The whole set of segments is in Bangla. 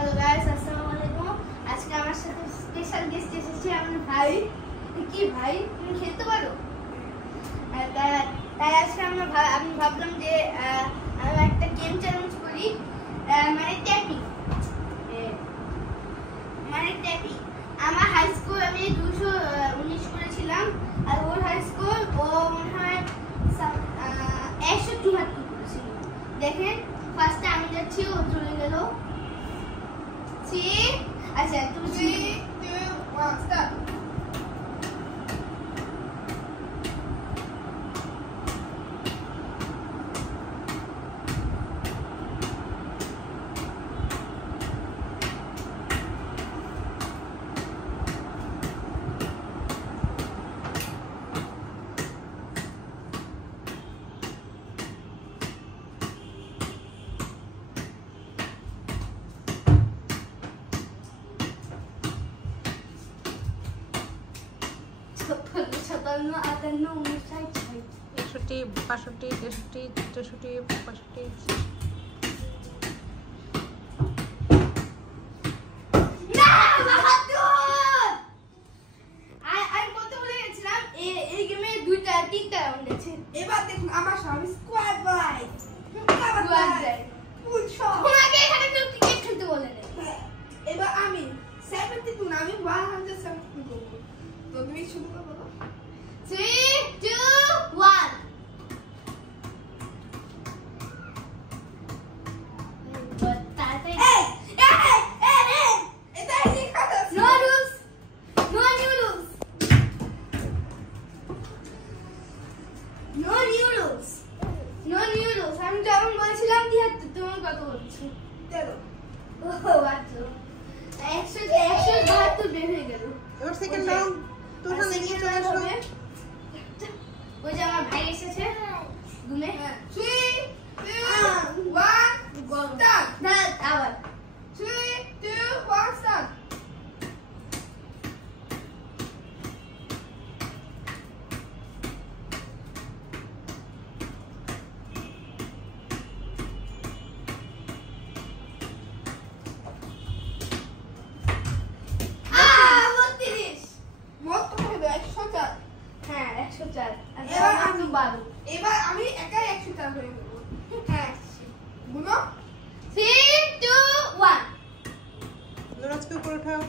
হ্যালো গাইস, আসসালামু আলাইকুম। আজকে আমার সাথে স্পেশাল গেস্ট এসেছে আমার ভাই। কি ভাই, তুমি খেলতে পারো? তাই আজকে আমি ভাবলাম যে আমরা একটা গেম চ্যালেঞ্জ করি, মানে ট্যাপিং। আমার হাই স্কোর আমি 219 করেছিলাম, আর ওর হাই স্কোর ও মনে হয় 174 করেছিল। দেখেন, ফার্স্টে আমি যাচ্ছি, ও চলে গেল। আচ্ছা, তুমি 3, 2, 1 স্টার্ট। এবার দেখুন আমার স্বামী স্কোয়াড বাই এবার আমি 72 না, আমি 172 করবো। তো তুমি শুরু করো। 3, 2, 1। আমি যেমন বলছিলাম 73, তুমি কত বলছো? 13। ও আচ্ছা, 172 বের হয়ে গেল। ওর সেকেন্ড রাউন্ড তোমরা নিয়ে চলে আসো। ওই যে আমার ভাই এসেছে ঘুমে। 3, 2, 1 স্টার্ট। না, আবার 3, 2, 1 স্টার্ট। এবার আমি একাই 104 হয়ে গেল। হ্যাঁ, গুনো। 3, 2, 1। লোরাজকে উপরে উঠাও।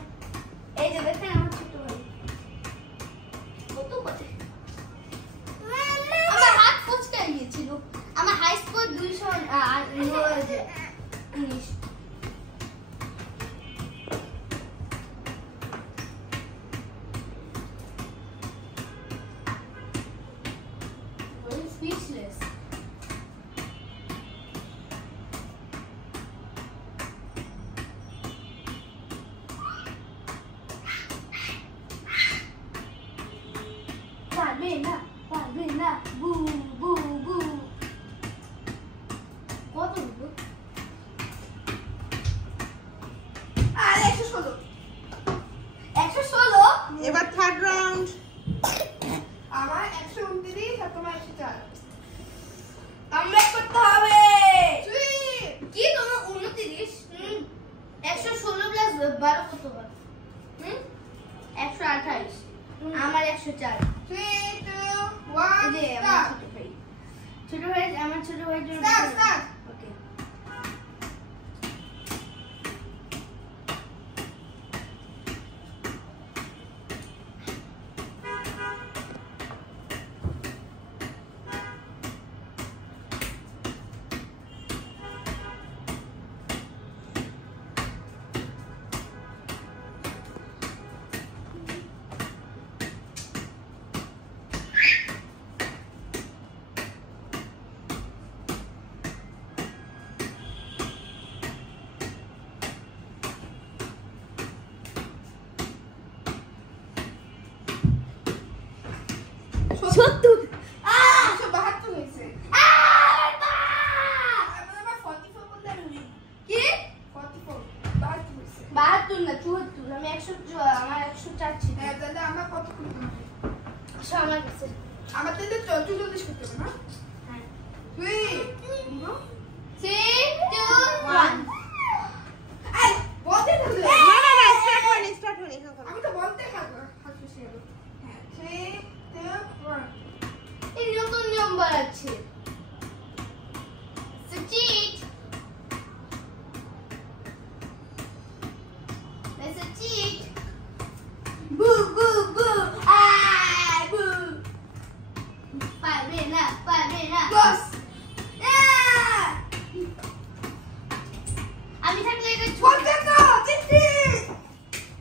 এই যে দেখেন আমার ছোট ভাই কত পারে। আমার হাত ফুচকে গিয়েছিল। আমার হাই স্কোর 219। Speechless. পারবে না, বু বু বু। কত হলো? আর 116। 116। এবার থার্ড রাউন্ড। আমার 129 আর তোমার 104। আমরা করতে হবে। কি তোমার 29? 116 প্লাস 12 কত হয়? 128। আমার 104। 3, 2, 1 ছোট ভাই আমার ছোট ভাইয়ের জন্য স্টার্ট। ওকে, আমাদের তো জলদি জলদি করতে হবে না। হ্যাঁ 3 2 1 এই বাড়াচ্ছে। So cheat. That's a cheat. Boo boo boo. Ah boo. 5 minutes. Boss.